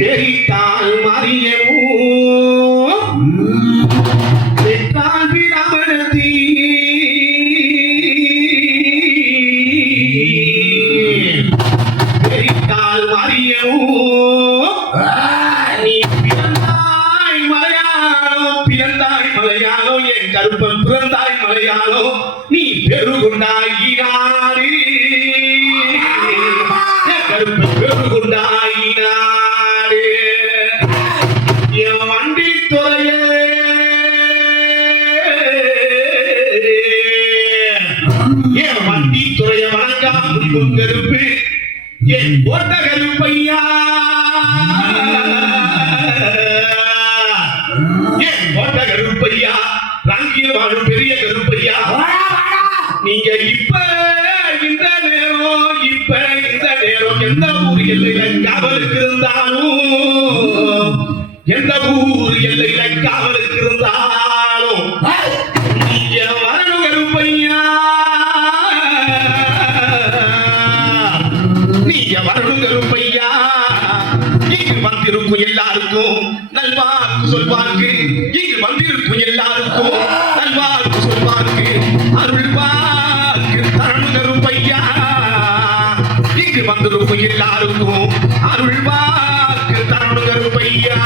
தெரித்தால் மறியவோ பெற்றால் பிராமணதி தெரித்தால் மறியவோ நீ பிறந்தாய் மலையாளோ என் கருப்பன் பிறந்தாய் மலையாளோ நீ பெருகுண்டாயினாரே கருப்பன் பெருகுண்டாயினாரே என் வண்டி துறைய என் வண்டி துறைய வணங்காமல் கருப்பு என் போட்ட கருப்பையா என் போட்ட கருப்பையா ராங்கிய வாழும் பெரிய கருப்பையா நீங்க இப்ப இந்த நேரம் எந்த ஊர் எல்லையில காவலுக்கு இருந்தாலும் எந்த ஊர் எல்லையில காவலுக்கு இருந்தாலும் நீங்க வரணும் கருப்பையா நீங்க வரணும் கருப்பையா இங்கு வந்திருக்கும் எல்லாருக்கும் நல்வாக்கு சொல்வார்க்கு இங்கு வந்திருக்கும் எல்லாருக்கும் நல்வாக்கு சொல்வார்க்கு அருள்வாக்கு தரணும் கருப்பையா இங்கு வந்திருக்கும் எல்லாருக்கும் அருள்வாக்கு தரணும் கருப்பையா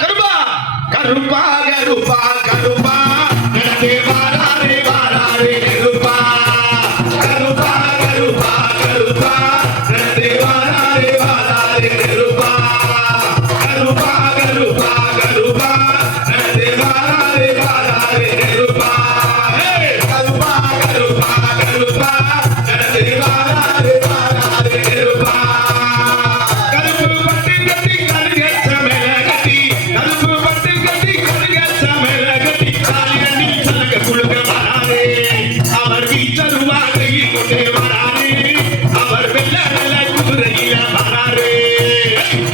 கருப்பா கருப்பா கருப்பா கருப்பா நடந்தே வாராரே வாராரே கருப்பா கருப்பா கருப்பா கருப்பா நடந்தே வாராரே வாராரே கருப்பா கருப்பா கருப்பா கருப்பா நடந்தே வாராரே வாராரே கருப்பா கருப்பா கருப்பா கருப்பா நடந்தே வாராரே வாராரே கருப்பா கருப்பு பட்டு கட்டி கருகச்ச மேல கட்டி கருப்பு பட்டு கட்டி கருகச்ச மேல கட்டி காலி கட்டி சலக குழுங்க வராரே அவர் வீச்சருவா கையில் கொண்டே வராரே அவர் வெள்ள வெள்ள குதிரையில வராரே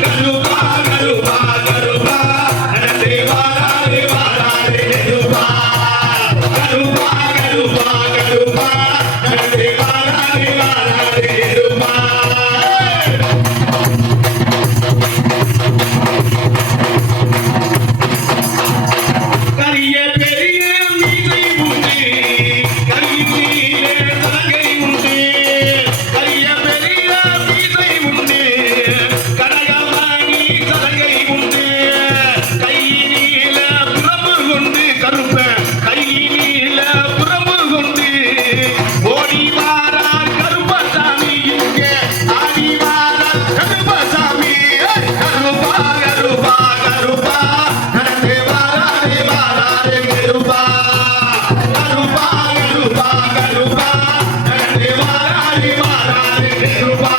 கருப்பா கருப்பா கருப்பா நடந்தே வாராரே வாராரே கருப்பா கருப்பா கருப்பா கருப்பா நடந்தே வாராரே வாராரே கருப்பா கரிய பெரிய மீசை உண்டு கையிலே தலகை உண்டு கரிய பெரிய மீசை உண்டு கடகமணி தலகை உண்டு கையில புறம்பு கொண்டு கருப்ப கையில புறம்பு கொண்டு ஓடி வாரார் கருப்பசாமி இங்கே ஆடி வாரார் கருப்பசாமி கருப்பா கருப்பா கருப்பா நடந்தே வாராரே வாராரே கருப்பா கருப்பா கருப்பா கருப்பா நடந்தே வாராரே வாராரே கருப்பா